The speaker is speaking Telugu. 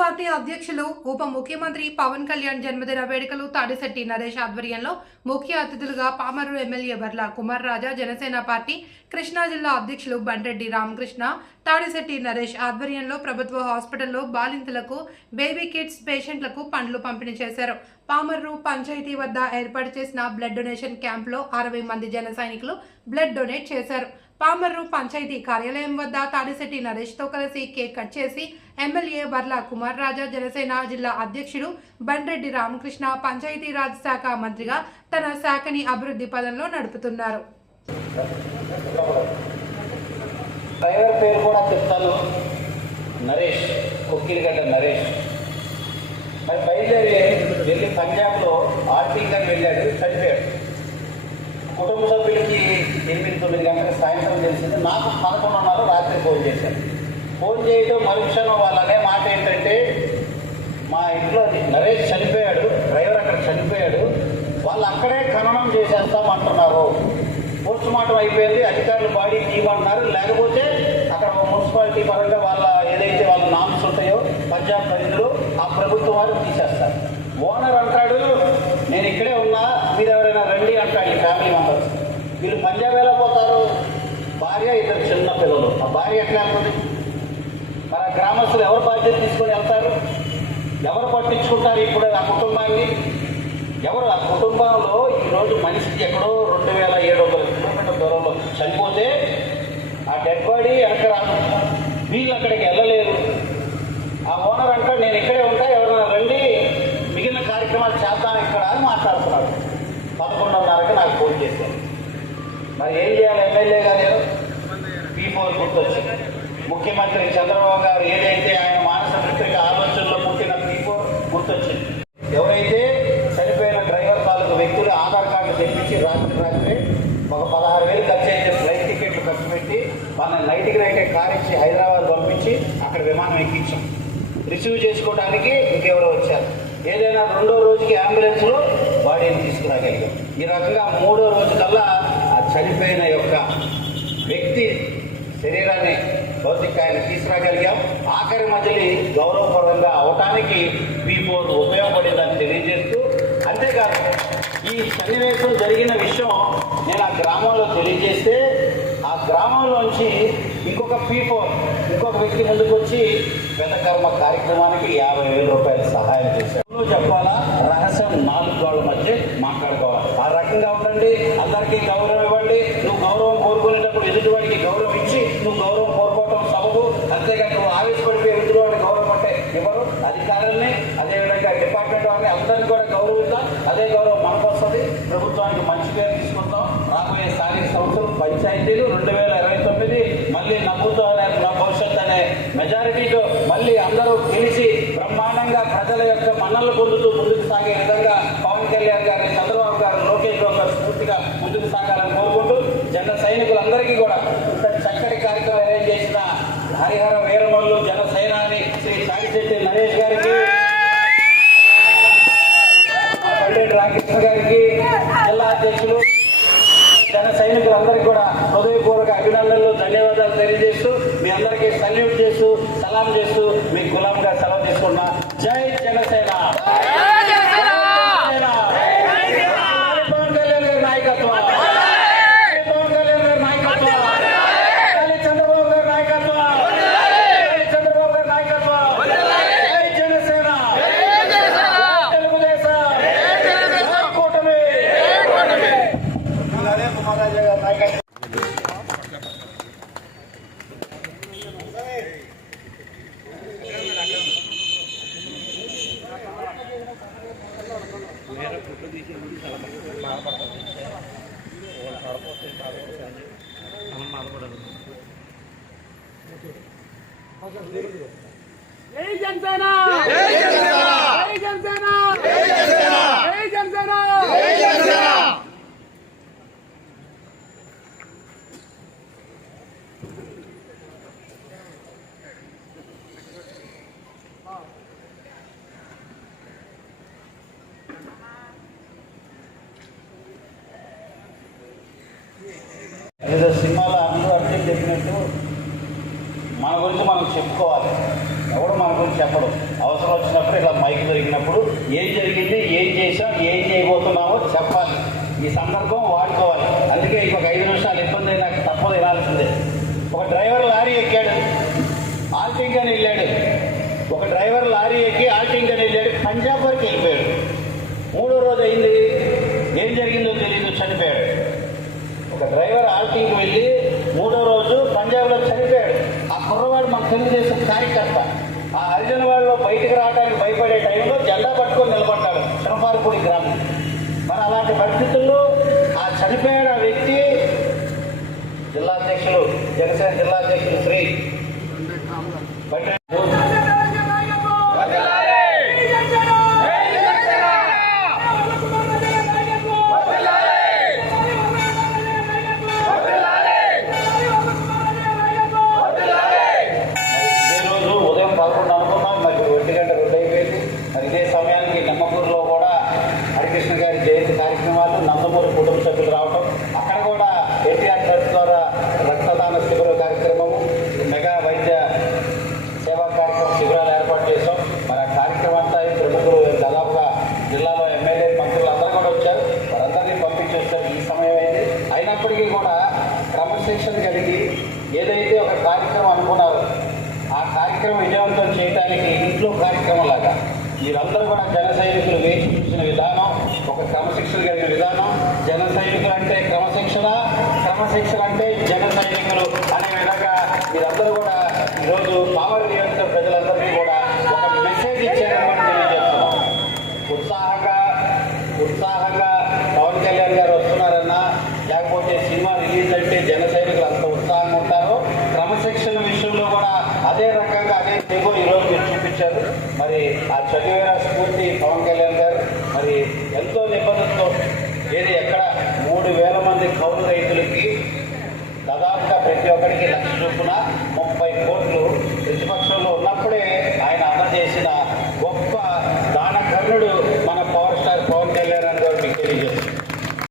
పార్టీ అధ్యక్షులు ఉప ముఖ్యమంత్రి పవన్ కళ్యాణ్ జన్మదిన వేడుకలు తాడిశెట్టి నరేష్ ఆధ్వర్యంలో ముఖ్య అతిథులుగా పామరు ఎమ్మెల్యే బర్ల కుమార్ రాజా జనసేన పార్టీ కృష్ణా జిల్లా అధ్యక్షులు బండ్రెడ్డి రామకృష్ణ తాడిశెట్టి నరేష్ ఆధ్వర్యంలో ప్రభుత్వ హాస్పిటల్లో బాలింతలకు బేబీ కిడ్స్ పేషెంట్లకు పండ్లు పంపిణీ చేశారు. పామర్రు పంచాయతీ వద్ద ఏర్పాటు చేసిన బ్లడ్ డొనేషన్ క్యాంప్లో అరవై మంది జన సైనికులు బ్లడ్ డొనేట్ చేశారు. పామర్రు పంచాయతీ కార్యాలయం వద్ద తాడిశెట్టి నరేష్తో కలిసి కేక్ కట్ చేసి ఎమ్మెల్యే బర్లా కుమార్ రాజా జనసేన జిల్లా అధ్యక్షుడు బండ్రెడ్డి రామకృష్ణ పంచాయతీరాజ్ శాఖ మంత్రిగా తన శాఖని అభివృద్ధి పదంలో నడుపుతున్నారు. డ్రైవర్ పేరు కూడా చెప్తాను. నరేష్ కొక్కిలిగడ్డ నరేష్. మరి బయలుదేరి వెళ్ళి పంజాబ్లో ఆర్టికల్ వెళ్ళాడు చనిపోయాడు. కుటుంబ సభ్యులకి ఎనిమిది తొమ్మిది గంటల సాయంత్రం తెలిసింది. నాకు పదకొండున్నర రాత్రి ఫోన్ చేశాను ఫోన్ చేయడం మరుక్షణం వల్లనే అనే మాట ఏంటంటే మా ఇంట్లో నరేష్ చనిపోయాడు డ్రైవర్ అక్కడ చనిపోయాడు వాళ్ళు అక్కడే ఖననం చేసేస్తామంటున్నారు. పోస్ట్ మార్టం అయిపోయింది అధికారులు బాడీ తీయమంటున్నారు. లేకపోతే అక్కడ మున్సిపాలిటీ పరంగా వాళ్ళ ఏదైతే వాళ్ళ నామ్స్ ఉంటాయో పంజాబ్ ప్రజలు ఆ ప్రభుత్వం వారు తీసేస్తారు. ఓనర్ అంటాడు నేను ఇక్కడే ఉన్నా మీరు ఎవరైనా రండి అంటాడు ఈ ఫ్యామిలీ మెంబర్స్ వీళ్ళు పంజాబ్ ఎలా పోతారు భార్య ఇద్దరు చిన్న ఫ్యాక్టరీ ఎట్లా వెళ్తుంది మన గ్రామస్తులు ఎవరు బాధ్యత తీసుకొని వెళ్తారు? ఎవరు పట్టించుకుంటారు ఇప్పుడు ఆ కుటుంబాన్ని? ఎవరు ఆ కుటుంబంలో ఈరోజు మనిషికి ఎక్కడో రెండు వేల ఏడు వందల కిలోమీటర్ల దూరంలో చనిపోతే ఆ డెడ్ బాడీ అక్కడ వీళ్ళు అక్కడికి వెళ్ళలేరు ఆ ఓనర్ అంటాడు నేను ఇక్కడే ఉంటా ఎవరైనా రండి మిగిలిన కార్యక్రమాలు చేద్దాం ఇక్కడ అని మాట్లాడుతున్నాడు. పదకొండున్నరకి నాకు ఫోన్ చేశాను మరి ఏం చేయాలి? ఎమ్మెల్యే గారు పీ గుర్తొచ్చింది. ముఖ్యమంత్రి చంద్రబాబు గారు ఏదైతే ఆయన మానస పత్రిక ఆలోచనలో పుట్టిన మీకు గుర్తొచ్చింది. ఎవరైతే చనిపోయిన డ్రైవర్ తాలూకు వ్యక్తులు ఆధార్ కార్డు తెప్పించి రాత్రి రాత్రి ఒక పదహారు వేలు ఖర్చు అయితే ఫ్లైట్ టికెట్లు ఖర్చు పెట్టి మన నైట్కి నైటే కార్ ఇచ్చి హైదరాబాద్ పంపించి అక్కడ విమానం ఎక్కించాం. రిసీవ్ చేసుకోవడానికి ఇంకెవరో వచ్చారు. ఏదైనా రెండో రోజుకి అంబులెన్స్లో బాడీని తీసుకురాగలిగాం. ఈ రకంగా మూడో రోజు కల్లా ఆ చనిపోయిన యొక్క వ్యక్తి శరీరాన్ని ఆయన తీసుకురాగలిగాం. ఆఖరి మజిలి గౌరవపరంగా అవటానికి పీ ఫోర్ ఉపయోగపడిందని తెలియజేస్తూ అంతేకాదు ఈ సన్నివేశం జరిగిన విషయం నేను ఆ గ్రామంలో తెలియజేస్తే ఆ గ్రామంలోంచి ఇంకొక పీ ఫోర్ ఇంకొక వ్యక్తి ముందుకు వచ్చి కర్మ కార్యక్రమానికి యాభై వేల రూపాయలు సహాయం చేశారు. చెప్పాలా రహస్యం నాలుగు గోడల మధ్య మాట్లాడుకోవాలి. ఆ రకంగా ఉండండి. అందరికీ గౌరవం ఎవరు ఇవ్వరు అధికారుల్ని అదేవిధంగా డిపార్ట్మెంట్ వారిని అందరినీ కూడా గౌరవిద్దాం. అదే గౌరవం మనకు వస్తుంది. ప్రభుత్వానికి మంచి పేరు తీసుకుందాం. రాబోయే స్థానిక సంస్థలు పంచాయతీలు రెండు వేల ఇరవై తొమ్మిది మళ్ళీ నమ్ముతూ అనే నా భవిష్యత్ అనే మెజారిటీతో మళ్ళీ అందరూ గెలిచి బ్రహ్మాండంగా ప్రజల యొక్క మన్నలు పొందుతూ ముందుకు సాగే విధంగా పవన్ కళ్యాణ్ గారిని చంద్రబాబు గారు లోకేష్ బాబు గారు స్ఫూర్తిగా ముందుకు సాగాలని కోరుకుంటూ జన సైనికులందరికీ కూడా ఇంత చక్కటి కార్యక్రమం అరేంజ్ చేసిన హరిహర వీరమల్లు జన సైనాని శ్రీ సాగిశెట్టి నరేష్ గారికి పల్లెటి గారికి జిల్లా అధ్యక్షులు జన సైనికులందరికీ కూడా హృదయపూర్వక అభినందనలు ధన్యవాదాలు తెలియజేస్తూ మీ అందరికీ సల్యూట్ చేస్తూ సలాం చేస్తూ మీ గులాంగా సెలవు తీసుకున్నా జై జనసేన జై జనసేన. పవన్ కళ్యాణ్ గారి నాయకత్వం పవన్ కళ్యాణ్ గారి నాయకత్వం జై చంద్రబాబు గారి నాయకత్వం జై చంద్రబాబు గారి నాయకత్వం జై జనసేన తెలుగుదేశం జై కూటమి నరేంద్ర మహారాజా గారి నాయకత్వం జై జనసేన జై జనసేన జై జనసేన జై జనసేన జై జనసేన ఏదో సినిమాలో అందరూ అర్థం చెప్పినట్టు మన గురించి మనం చెప్పుకోవాలి. ఎవడు మన గురించి చెప్పడు. అవసరం వచ్చినప్పుడు ఇలా మైక్ దొరికినప్పుడు ఏం జరిగింది ఏం చేసాం ఏం చేయబోతున్నామో చెప్పాలి. ఈ సందర్భం వాడుకోవాలి. అందుకే ఇంకొక ఐదు నిమిషాలు ఇబ్బంది అయినా తప్పదు వినాల్సిందే ఒక డ్రైవర్ లారీ ఎక్కాడు. ఆల్టింగ్ అని వెళ్ళాడు. ఒక డ్రైవర్ లారీ ఎక్కి ఆల్టింగ్ అని వెళ్ళాడు. పంజాబ్ వరకు వెళ్ళిపోయాడు. మూడో రోజు అయింది. ఏం జరిగిందో తెలియదు చనిపోయాడు. ఒక డ్రైవర్ ఆల్టింగ్ వెళ్ళి మూడో రోజు పంజాబ్లో చనిపోయాడు ఆ కుర్రవాడు మన తెలుగుదేశం కార్యకర్త. ఆ హరిజన వాళ్ళు బయటకు రావడానికి భయపడే టైం జెండా పట్టుకొని నిలబడ్డాడు శనపారపూడి గ్రామం మరి అలాంటి పరిస్థితుల్లో ఆ చనిపోయాడు ఆ వ్యక్తి జిల్లా అధ్యక్షులు జనసేన జిల్లా అధ్యక్షులు శ్రీ బండి ఇదే రోజు ఉదయం పదకొండు అనుకున్నాం మరి ఒంటి గంట రెండు అయిపోయింది మరి ఇదే సమయానికి నిమ్మకూరులో కూడా హరికృష్ణ గారి జయంతి కార్యక్రమాలు నందమూరి కుటుంబ సభ్యులు రావటం అక్కడ కూడా ఎన్టీఆర్ ట్రస్ట్ ద్వారా రక్తదాన శిబిర కార్యక్రమము మెగా వైద్య సేవా కార్యక్రమం శిబిరాలు ఏర్పాటు చేశాం మరి ఆ కార్యక్రమం అంతా ఈ ప్రముఖులు దాదాపుగా జిల్లాలో ఎమ్మెల్యే మంత్రులు అందరూ కూడా వచ్చారు వారందరినీ పంపించి వచ్చారు ఈ సమయం అయింది అయినప్పటికీ కూడా క్రమశిక్షణ కలిగి ఏదైతే ఒక కార్యక్రమం అనుకున్నారో ఆ కార్యక్రమం విజయవంతం చేయడానికి ఇంట్లో కార్యక్రమం లాగా మీరందరూ కూడా జన సైనికులు వేచి చూసిన విధానం ఒక క్రమశిక్షణ కలిగిన విధానం జన సైనికులు అంటే క్రమశిక్షణ క్రమశిక్షణ అంటే జన సైనికులు అనే విధంగా మీరందరూ కూడా ఈరోజు